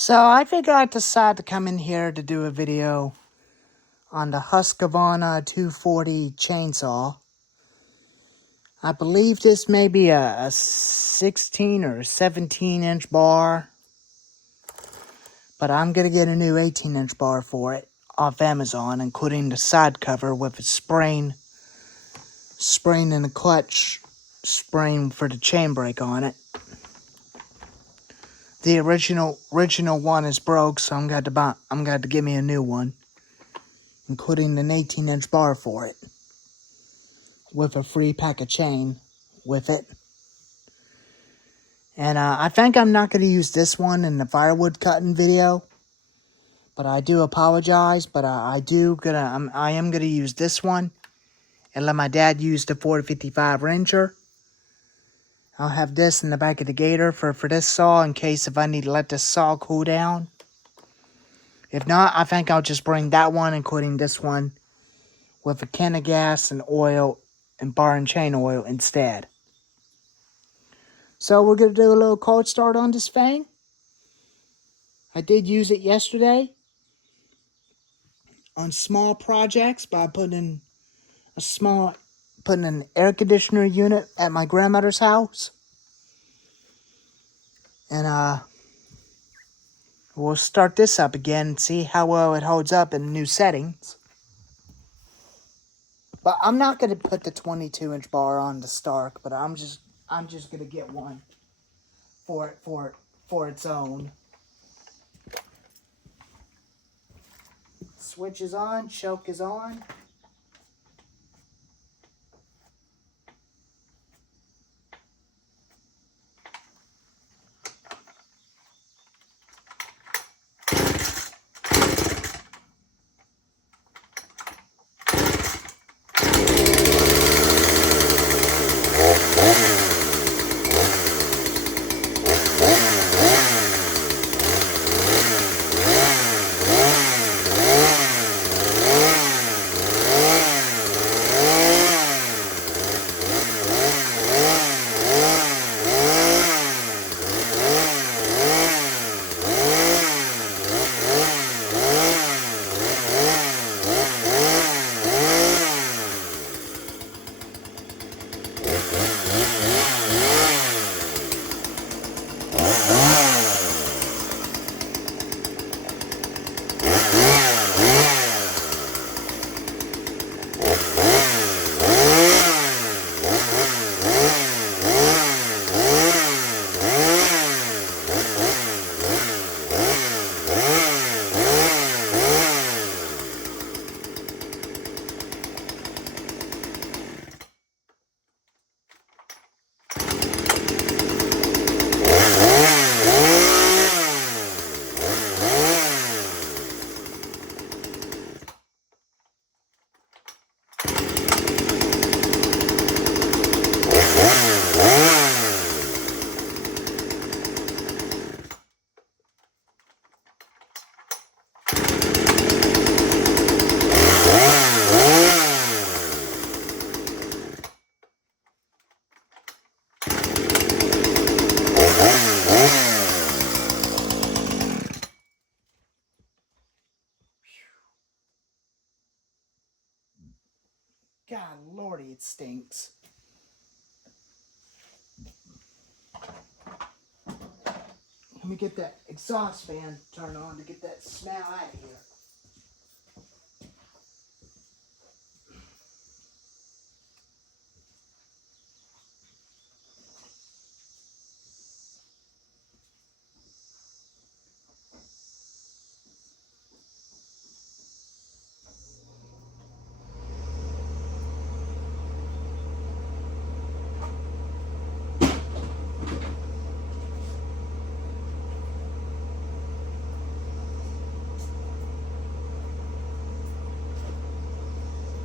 So I figured I'd decide to come in here to do a video on the Husqavra 240 chainsaw. I believe this may be a 16 or 17 inch bar, but I'm going to get a new 18 inch bar for it off Amazon, including the side cover with a spring in the clutch, spring for the chain brake on it. The original one is broke, so I'm going to get me a new one, including an 18 inch bar for it, with a free pack of chain with it. And I think I'm not going to use this one in the firewood cutting video, but I do apologize. But I am gonna use this one and let my dad use the 455 Ranger. I'll have this in the back of the Gator for this saw in case if I need to let this saw cool down. If not, I think I'll just bring that one, including this one, with a can of gas and oil and bar and chain oil instead. So we're going to do a little cold start on this thing. I did use it yesterday on small projects by putting an air conditioner unit at my grandmother's house. And we'll start this up again and see how well it holds up in the new settings. But I'm not going to put the 22 inch bar on the Stark, but I'm just going to get one for its own. Switch is on, choke is on. God lordy, it stinks. Let me get that exhaust fan turned on to get that smell out of here.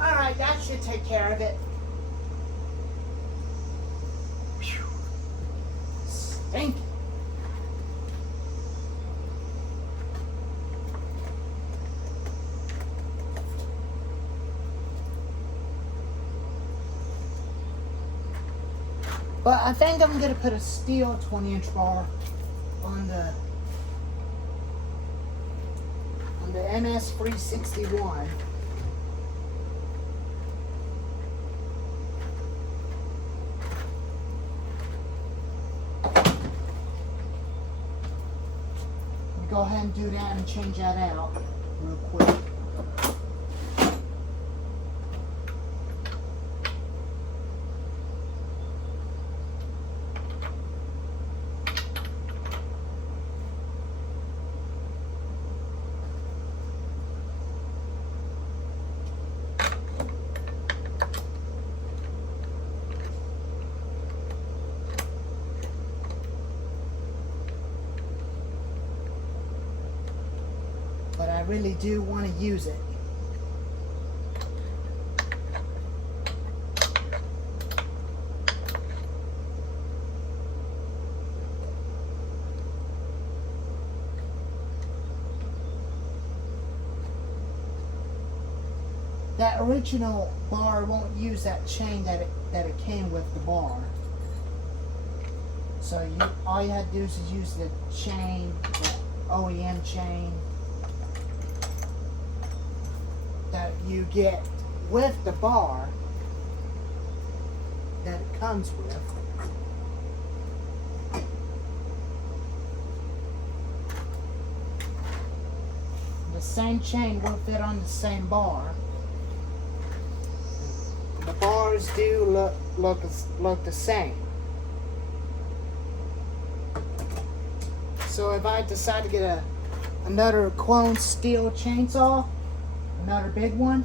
Alright, that should take care of it. Whew. Stink. But I think I'm going to put a steel 20 inch bar on the MS361. Go ahead and do that and change that out real quick. But I really do want to use it. That original bar won't use that chain that it came with the bar. So all you had to do is use the chain, the OEM chain that you get with the bar that it comes with. The same chain will fit on the same bar. The bars do look the same. So if I decide to get another clone steel chainsaw, another big one,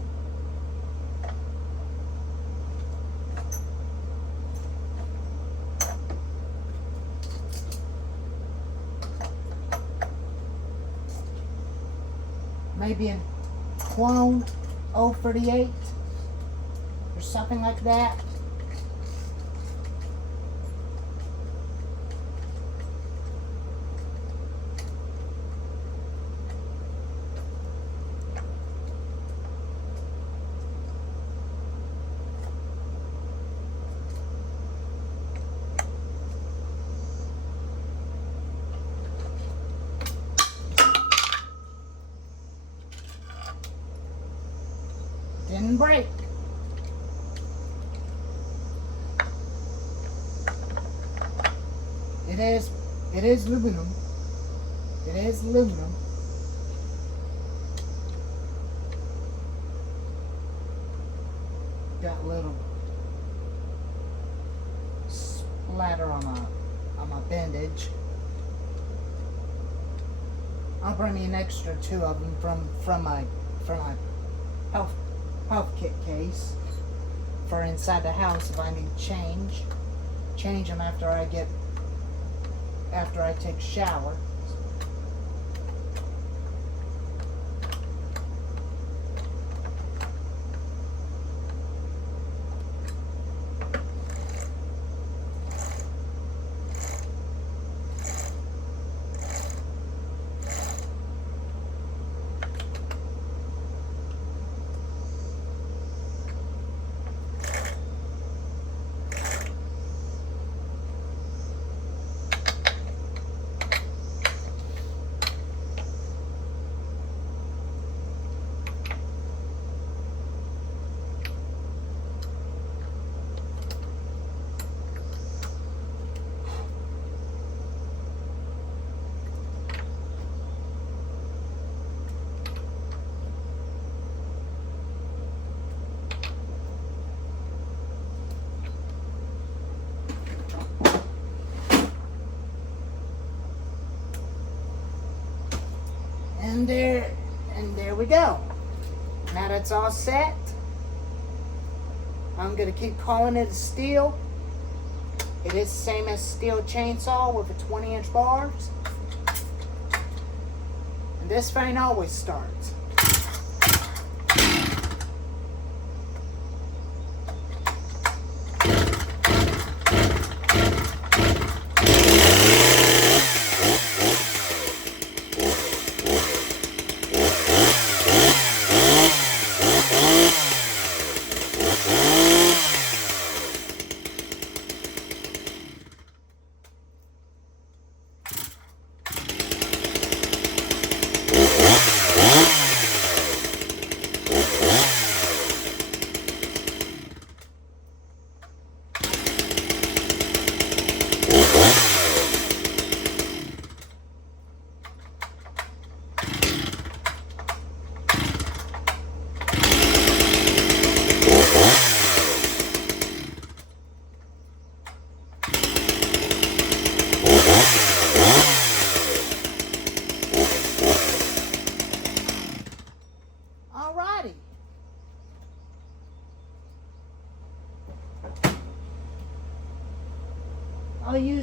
maybe a clone 038 or something like that. Didn't break. It is aluminum. It is aluminum. Got a little splatter on my bandage. I'll bring me an extra 2 of them from my health kit case for inside the house if I need to change them after I take a shower. And there we go. Now that's all set. I'm gonna keep calling it a steel. It is the same as steel chainsaw with the 20-inch bars. And this thing always starts.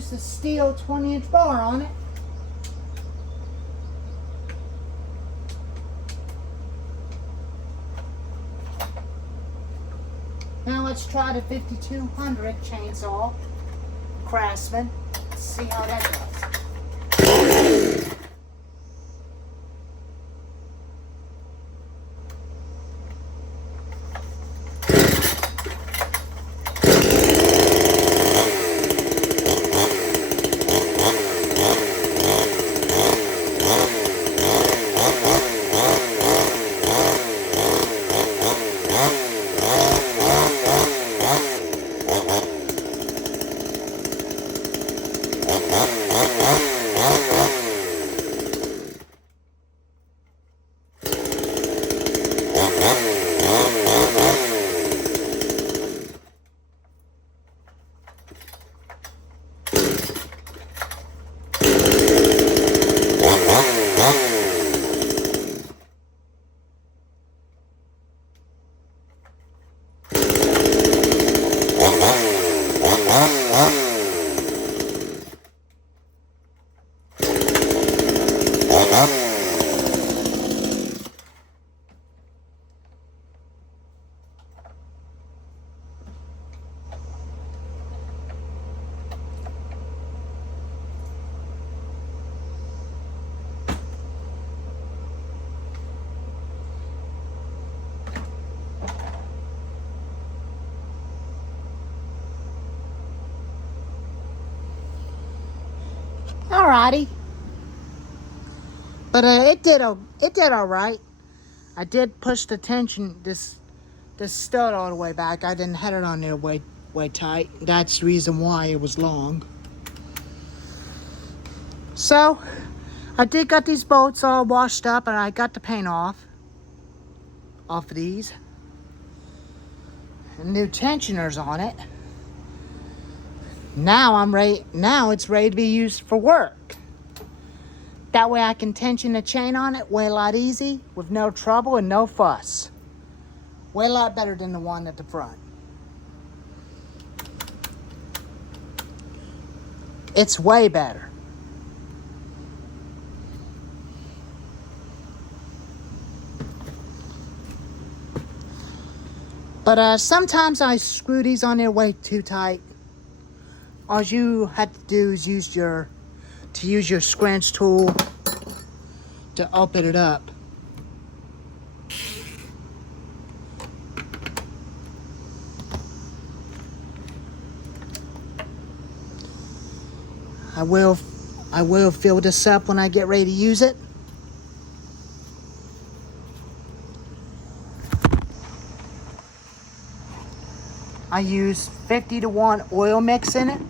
used a steel 20-inch bar on it. Now let's try the 5200 chainsaw Craftsman. Let's see how that goes. Alrighty, but it did all right. I did push the tension this stud all the way back. I didn't have it on there way tight. That's the reason why it was long. So I did got these bolts all washed up, and I got the paint off of these. And new tensioners on it. Now it's ready to be used for work. That way I can tension the chain on it way a lot easy with no trouble and no fuss. Way a lot better than the one at the front. It's way better. But sometimes I screw these on there way too tight. All you have to do is use your scrunch tool to open it up. I will fill this up when I get ready to use it. I use 50-to-1 oil mix in it.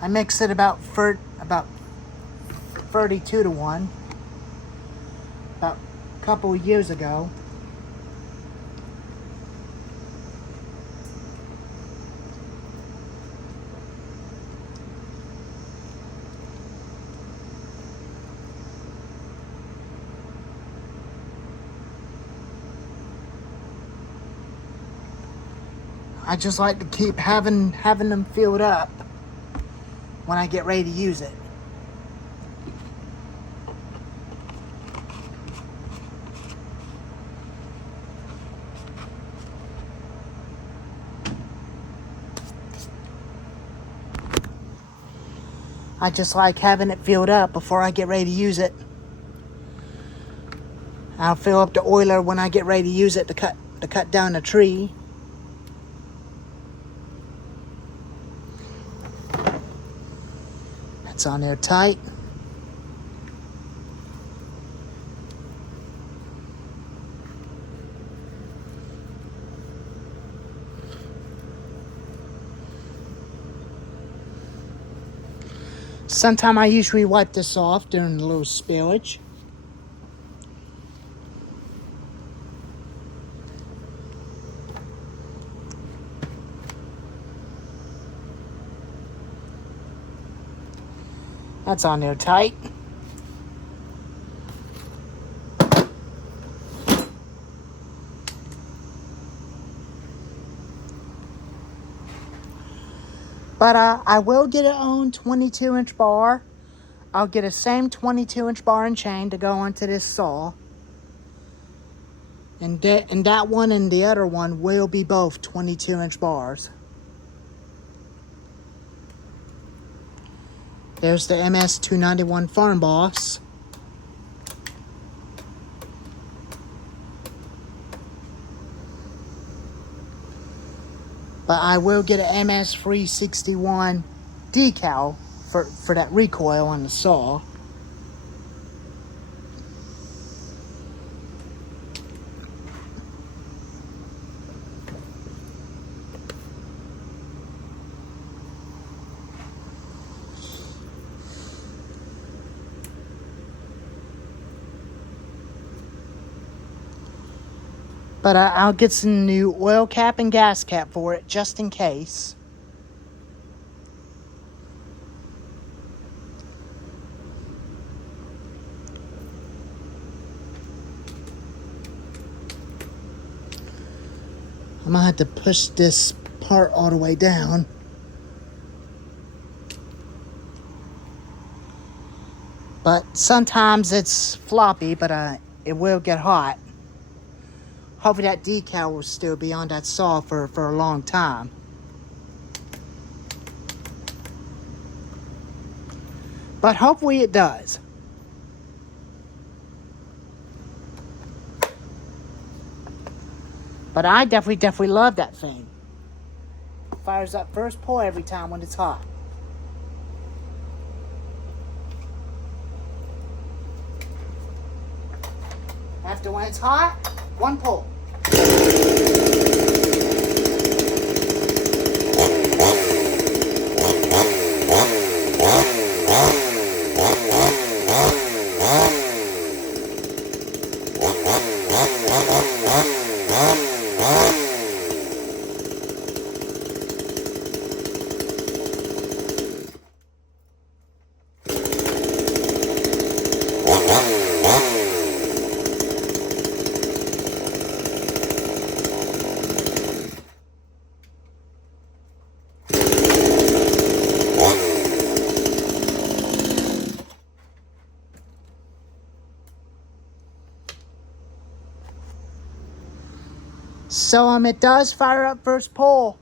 I mix it about 32-to-1 about a couple of years ago. I just like to keep having them filled up when I get ready to use it. I just like having it filled up before I get ready to use it. I'll fill up the oiler when I get ready to use it to cut down the tree. That's on there tight. Sometimes I usually wipe this off during the little spillage. That's on there tight. But I will get a own 22-inch bar. I'll get a same 22-inch bar and chain to go onto this saw. And that one and the other one will be both 22-inch bars. There's the MS-291 Farm Boss. But I will get an MS-361 decal for that recoil on the saw. But I'll get some new oil cap and gas cap for it, just in case. I'm going to have to push this part all the way down. But sometimes it's floppy, but it will get hot. Hopefully that decal will still be on that saw for a long time. But hopefully it does. But I definitely love that thing. Fires up first pull every time when it's hot. After when it's hot, one pull. So it does fire up first pull.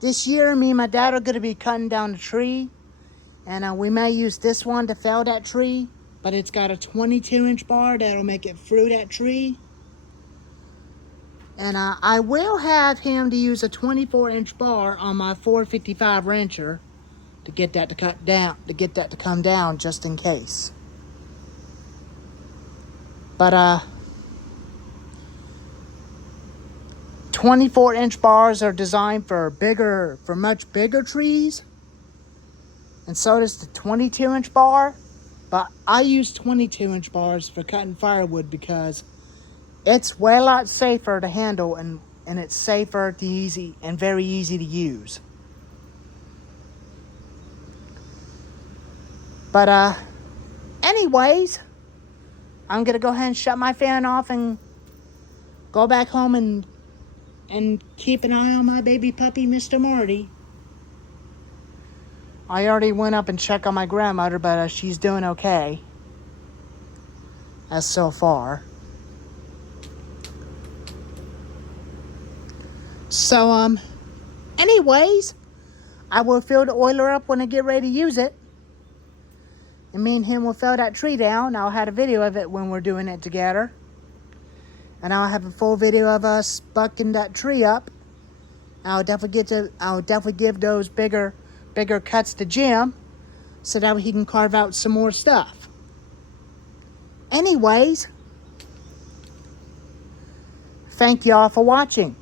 This year me and my dad are gonna be cutting down a tree, and we may use this one to fell that tree, but it's got a 22-inch bar that'll make it through that tree. And I will have him to use a 24-inch bar on my 455 Rancher to get that to come down just in case. But 24-inch bars are designed for much bigger trees, and so does the 22-inch bar. But I use 22-inch bars for cutting firewood because it's way a lot safer to handle, and it's safer and very easy to use. But anyways, I'm gonna go ahead and shut my fan off and go back home and keep an eye on my baby puppy, Mr. Marty. I already went up and checked on my grandmother, but she's doing okay. As so far. So, anyways, I will fill the oiler up when I get ready to use it. And me and him will fell that tree down. I'll have a video of it when we're doing it together. And I'll have a full video of us bucking that tree up. I'll definitely give those bigger cuts to Jim, so that he can carve out some more stuff. Anyways, thank you all for watching.